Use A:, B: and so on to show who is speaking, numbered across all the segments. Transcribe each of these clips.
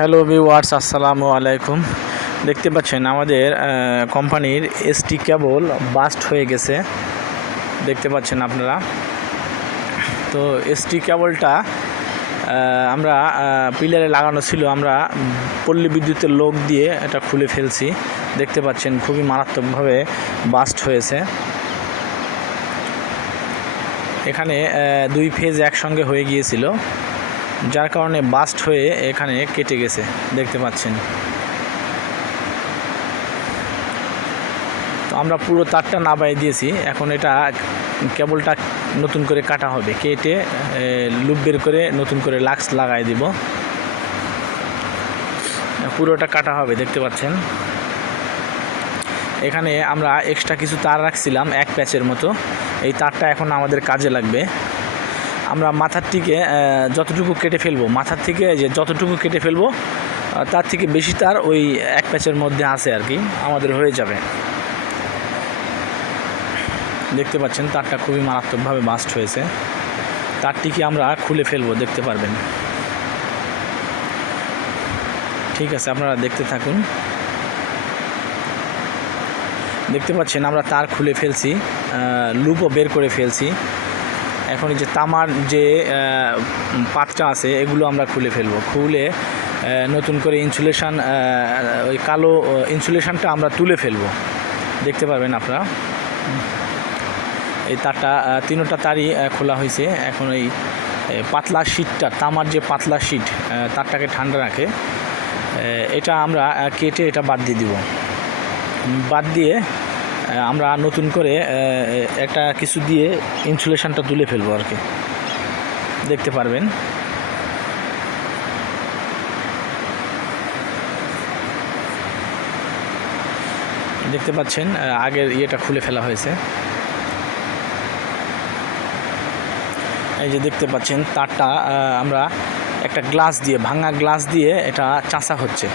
A: Hello viewers আসসালামু আলাইকুম। দেখতে পাচ্ছেন আমাদের কোম্পানির এসটি কেবল বাস্ট হয়ে গেছে। দেখতে পাচ্ছেন আপনারা। তো এসটি কেবলটা আমরা পিলারে লাগানো ছিল। আমরা পল্লী বিদ্যুতের লোক দিয়ে এটা খুলে ফেলছি। দেখতে পাচ্ছেন খুবই মারাত্মকভাবে বাস্ট হয়েছে। এখানে দুই ফেজ একসঙ্গে হয়ে গিয়েছিল। যার কারণে বাস্ট হয়ে এখানে কেটে গেছে, দেখতে পাচ্ছেন। তো আমরা পুরো তারটা না বাইয়ে দিয়েছি, এখন এটা কেবলটা নতুন করে কাটা হবে, কেটে লুপ বের করে নতুন করে লাক্স লাগাই দিব। পুরোটা কাটা হবে, দেখতে পাচ্ছেন। এখানে আমরা এক্সট্রা কিছু তার রাখছিলাম, এক প্যাচের মতো। এই তারটা এখন আমাদের কাজে লাগবে। আমরা মাথার থেকে যতটুকু কেটে ফেলব, মাথার থেকে যে যতটুকু কেটে ফেলব তার থেকে বেশি তার ওই এক প্যাচের মধ্যে আছে আর কি, আমাদের হয়ে যাবে। দেখতে পাচ্ছেন, তারটা খুবই মারাত্মকভাবে বাস্ট হয়েছে। তারটিকে আমরা খুলে ফেলব, দেখতে পারবেন। ঠিক আছে, আপনারা দেখতে থাকুন। দেখতে পাচ্ছেন, আমরা তার খুলে ফেলছি লুপও বের করে ফেলছি। এখন যে তামার যে পাতটা আছে এগুলো আমরা খুলে ফেলব। খুলে নতুন করে ইনসুলেশান ওই কালো ইনসুলেশানটা আমরা তুলে ফেলব। দেখতে পারবেন আপনারা। এই তারটা তিনোটা তারই খোলা হয়েছে। এখন এ, পাতলা শীটটা তামার যে পাতলা শীট তারটাকে ঠান্ডা রাখে। এটা আমরা কেটে এটা বাদ দিয়ে দিব। বাদ দিয়ে আমরা নতুন করে একটা কিছু দিয়ে ইনসুলেশনটা তুলে ফেলব আর কি। দেখতে পারবেন। দেখতে পাচ্ছেন আগের ইয়েটা খুলে ফেলা হয়েছে। এই যে দেখতে পাচ্ছেন, তারটা আমরা একটা গ্লাস দিয়ে, ভাঙা গ্লাস দিয়ে এটা চাষা হচ্ছে।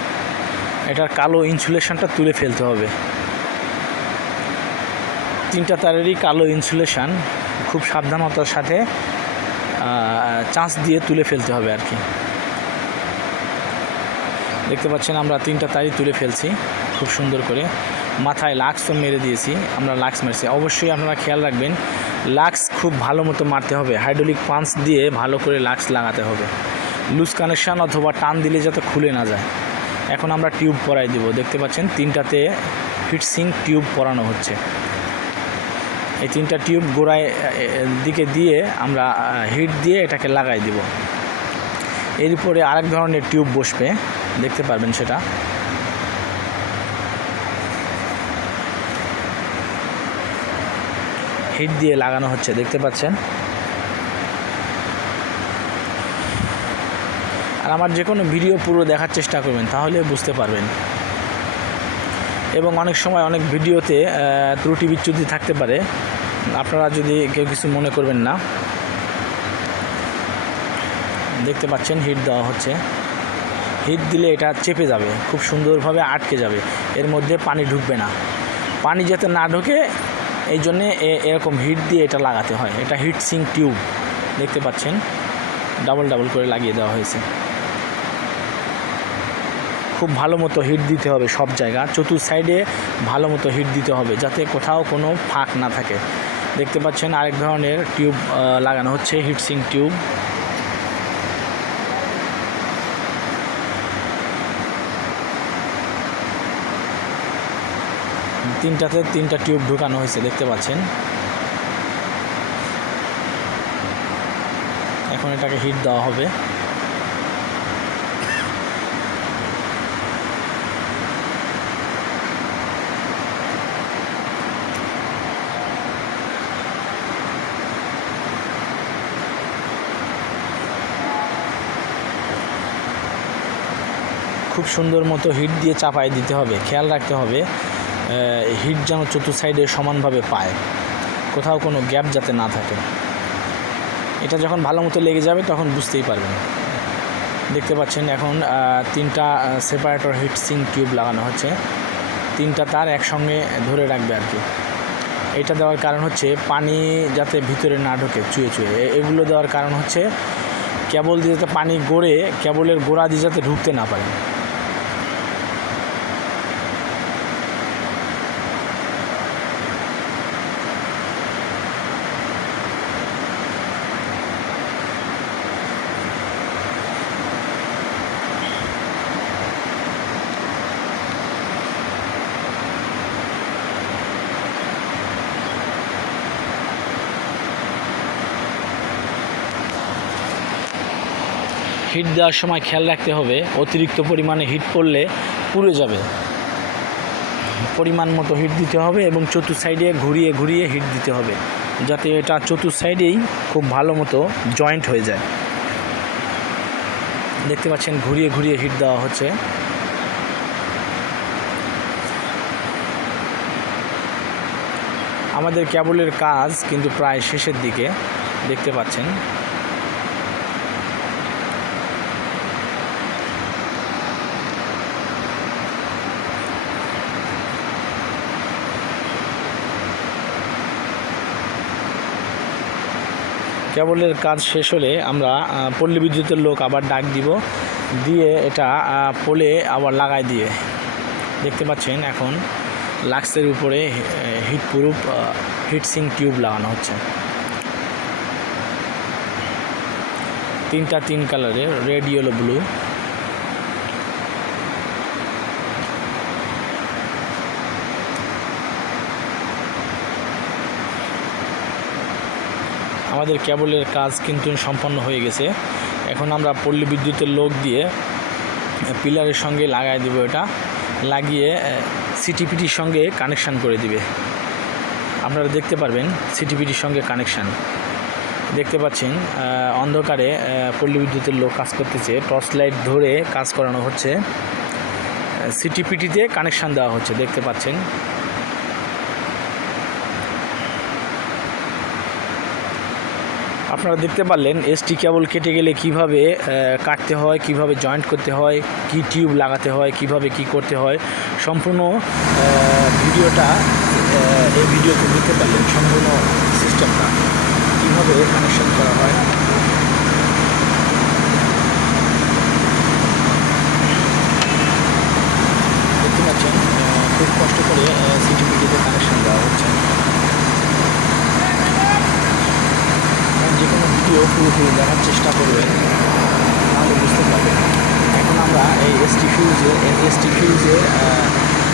A: এটার কালো ইনসুলেশনটা তুলে ফেলতে হবে। তিনটা তারেরই কালো ইনসুলেশন খুব সাবধানতার সাথে চান্স দিয়ে তুলে ফেলতে হবে আর কি। দেখতে পাচ্ছেন আমরা তিনটা তারই তুলে ফেলছি, খুব সুন্দর করে। মাথায় লাক্সও মেরে দিয়েছি, আমরা লাক্স মেরেছি। অবশ্যই আপনারা খেয়াল রাখবেন, লাক্স খুব ভালো মতো মারতে হবে। হাইড্রোলিক পাঞ্চ দিয়ে ভালো করে লাক্স লাগাতে হবে। লুজ কানেকশান অথবা টান দিলে যাতে খুলে না যায়। এখন আমরা টিউব পরাই দিব। দেখতে পাচ্ছেন, তিনটাতে হিটসিং টিউব পরানো হচ্ছে। এই তিনটা টিউব গোড়ায় দিকে দিয়ে আমরা হিট দিয়ে এটাকে লাগাই দিব। এর উপরে আরেক ধরনের টিউব বসবে, দেখতে পারবেন সেটা। হিট দিয়ে লাগানো হচ্ছে, দেখতে পাচ্ছেন? আর আমার যে কোনো ভিডিও পুরো দেখার চেষ্টা করবেন, তাহলে বুঝতে পারবেন। এবং অনেক সময় অনেক ভিডিওতে ত্রুটি বিচ্যুতি থাকতে পারে। আপনারা যদি কেউ কিছু মনে করবেন না। দেখতে পাচ্ছেন হিট দেওয়া হচ্ছে। হিট দিলে এটা চেপে যাবে, খুব সুন্দরভাবে আটকে যাবে। এর মধ্যে পানি ঢুকবে না। পানি যাতে না ঢোকে, এই জন্যে এরকম হিট দিয়ে এটা লাগাতে হয়। এটা হিট সিং টিউব দেখতে পাচ্ছেন? ডাবল ডাবল করে লাগিয়ে দেওয়া হয়েছে। খুব ভালো মতো হিট দিতে হবে সব জায়গা। চতুর সাইডে ভালো মতো হিট দিতে হবে যাতে কোথাও কোনো ফাঁক না থাকে। দেখতে পাচ্ছেন আরেক ধরনের টিউব লাগানো হচ্ছে হিটসিং টিউব তিনটাতে তিনটা টিউব ঢুকানো হয়েছে, দেখতে পাচ্ছেন। এখন এটাকে হিট দেওয়া হবে। খুব সুন্দর মতো হিট দিয়ে চাপায় দিতে হবে, খেয়াল রাখতে হবে হিট যেন চতুর সাইডে সমানভাবে পায়, কোথাও কোনো গ্যাপ যাতে না থাকে। এটা যখন ভালো মতো লেগে যাবে তখন বুঝতেই পারবেন। দেখতে পাচ্ছেন এখন তিনটা সেপারেটর হিট সিং টিউব লাগানো হচ্ছে। তিনটা তার একসঙ্গে ধরে রাখবে আর কি। এটা দেওয়ার কারণ হচ্ছে পানি যাতে ভিতরে না ঢোকে, চুয়ে চুয়ে। এগুলো দেওয়ার কারণ হচ্ছে, কেবল দিয়ে যাতে পানি গড়ে, কেবলের গোড়া দিয়ে যাতে ঢুকতে না পারে। হিট দেওয়ার সময় খেয়াল রাখতে হবে, অতিরিক্ত পরিমাণে হিট পড়লে পুড়ে যাবে। পরিমাণ মতো হিট দিতে হবে এবং চতুর সাইডে ঘুরিয়ে ঘুরিয়ে হিট দিতে হবে, যাতে এটা চতুর সাইডেই খুব ভালো মতো জয়েন্ট হয়ে যায়। দেখতে পাচ্ছেন ঘুরিয়ে ঘুরিয়ে হিট দেওয়া হচ্ছে। আমাদের কেবলের কাজ কিন্তু প্রায় শেষের দিকে, দেখতে পাচ্ছেন। কেবলের কাজ শেষ হলে আমরা পল্লী বিদ্যুতের লোক আবার ডাক দিব, দিয়ে এটা পোলে আবার লাগাই দিয়ে। দেখতে পাচ্ছেন এখন লাক্সের উপরে হিট প্রুফ হিটসিং টিউব লাগানো হচ্ছে। তিনটা তিন কালারের রেড ইয়েলো ব্লু আমাদের কেবলের কাজ কিন্তু সম্পন্ন হয়ে গেছে। এখন আমরা পল্লী বিদ্যুতের লোক দিয়ে পিলারের সঙ্গে লাগাই দেবো এটা। লাগিয়ে সিটিপিটির সঙ্গে কানেকশান করে দিবে। আপনারা দেখতে পারবেন সিটিপিটির সঙ্গে কানেকশান। দেখতে পাচ্ছেন অন্ধকারে পল্লী বিদ্যুতের লোক কাজ করতেছে। টর্চ লাইট ধরে কাজ করানো হচ্ছে। সিটিপিটিতে কানেকশান দেওয়া হচ্ছে, দেখতে পাচ্ছেন। আপনারা দেখতে পারলেন এসটি কেবল কেটে গেলে কীভাবে কাটতে হয়, কীভাবে জয়েন্ট করতে হয়, কি টিউব লাগাতে হয়, কীভাবে কি করতে হয়, সম্পূর্ণ ভিডিওটা এই ভিডিওতে দেখতে পারলেন সম্পূর্ণ সিস্টেমটা কীভাবে কানেকশন করা হয় দেখতে পাচ্ছেন আহ, খুব কষ্ট করে সিটিপিটিতে কানেকশন দেওয়া হচ্ছে এবং যে কোনো ভিডিও পুরোপুরি দেখার চেষ্টা করবেন তাহলে বুঝতে পারবেন এখন আমরা এই এসটি ফিউজে এসটি ফিউজে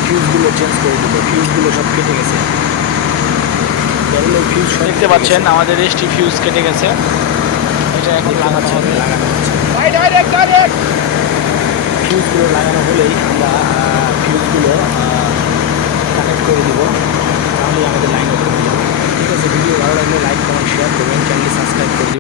A: ফিউজগুলো চেঞ্জ করে দেবো। ফিউজগুলো সব কেটে গেছে। ফিউজ দেখতে পাচ্ছেন আমাদের এসটি ফিউজ কেটে গেছে। এটা এখন লাগানো হবে। লাগানো হচ্ছে। ফিউজগুলো লাগানো হলেই আমরা ফিউজগুলো কানেক্ট করে দেবো। তাহলেই আমাদের লাইন ওপেন হয়ে যাবে। ঠিক আছে ভিডিও ভালো লাগলে লাইক কমেন্ট শেয়ার করবেন চ্যানেলটি সাবস্ক্রাইব করে দিবেন।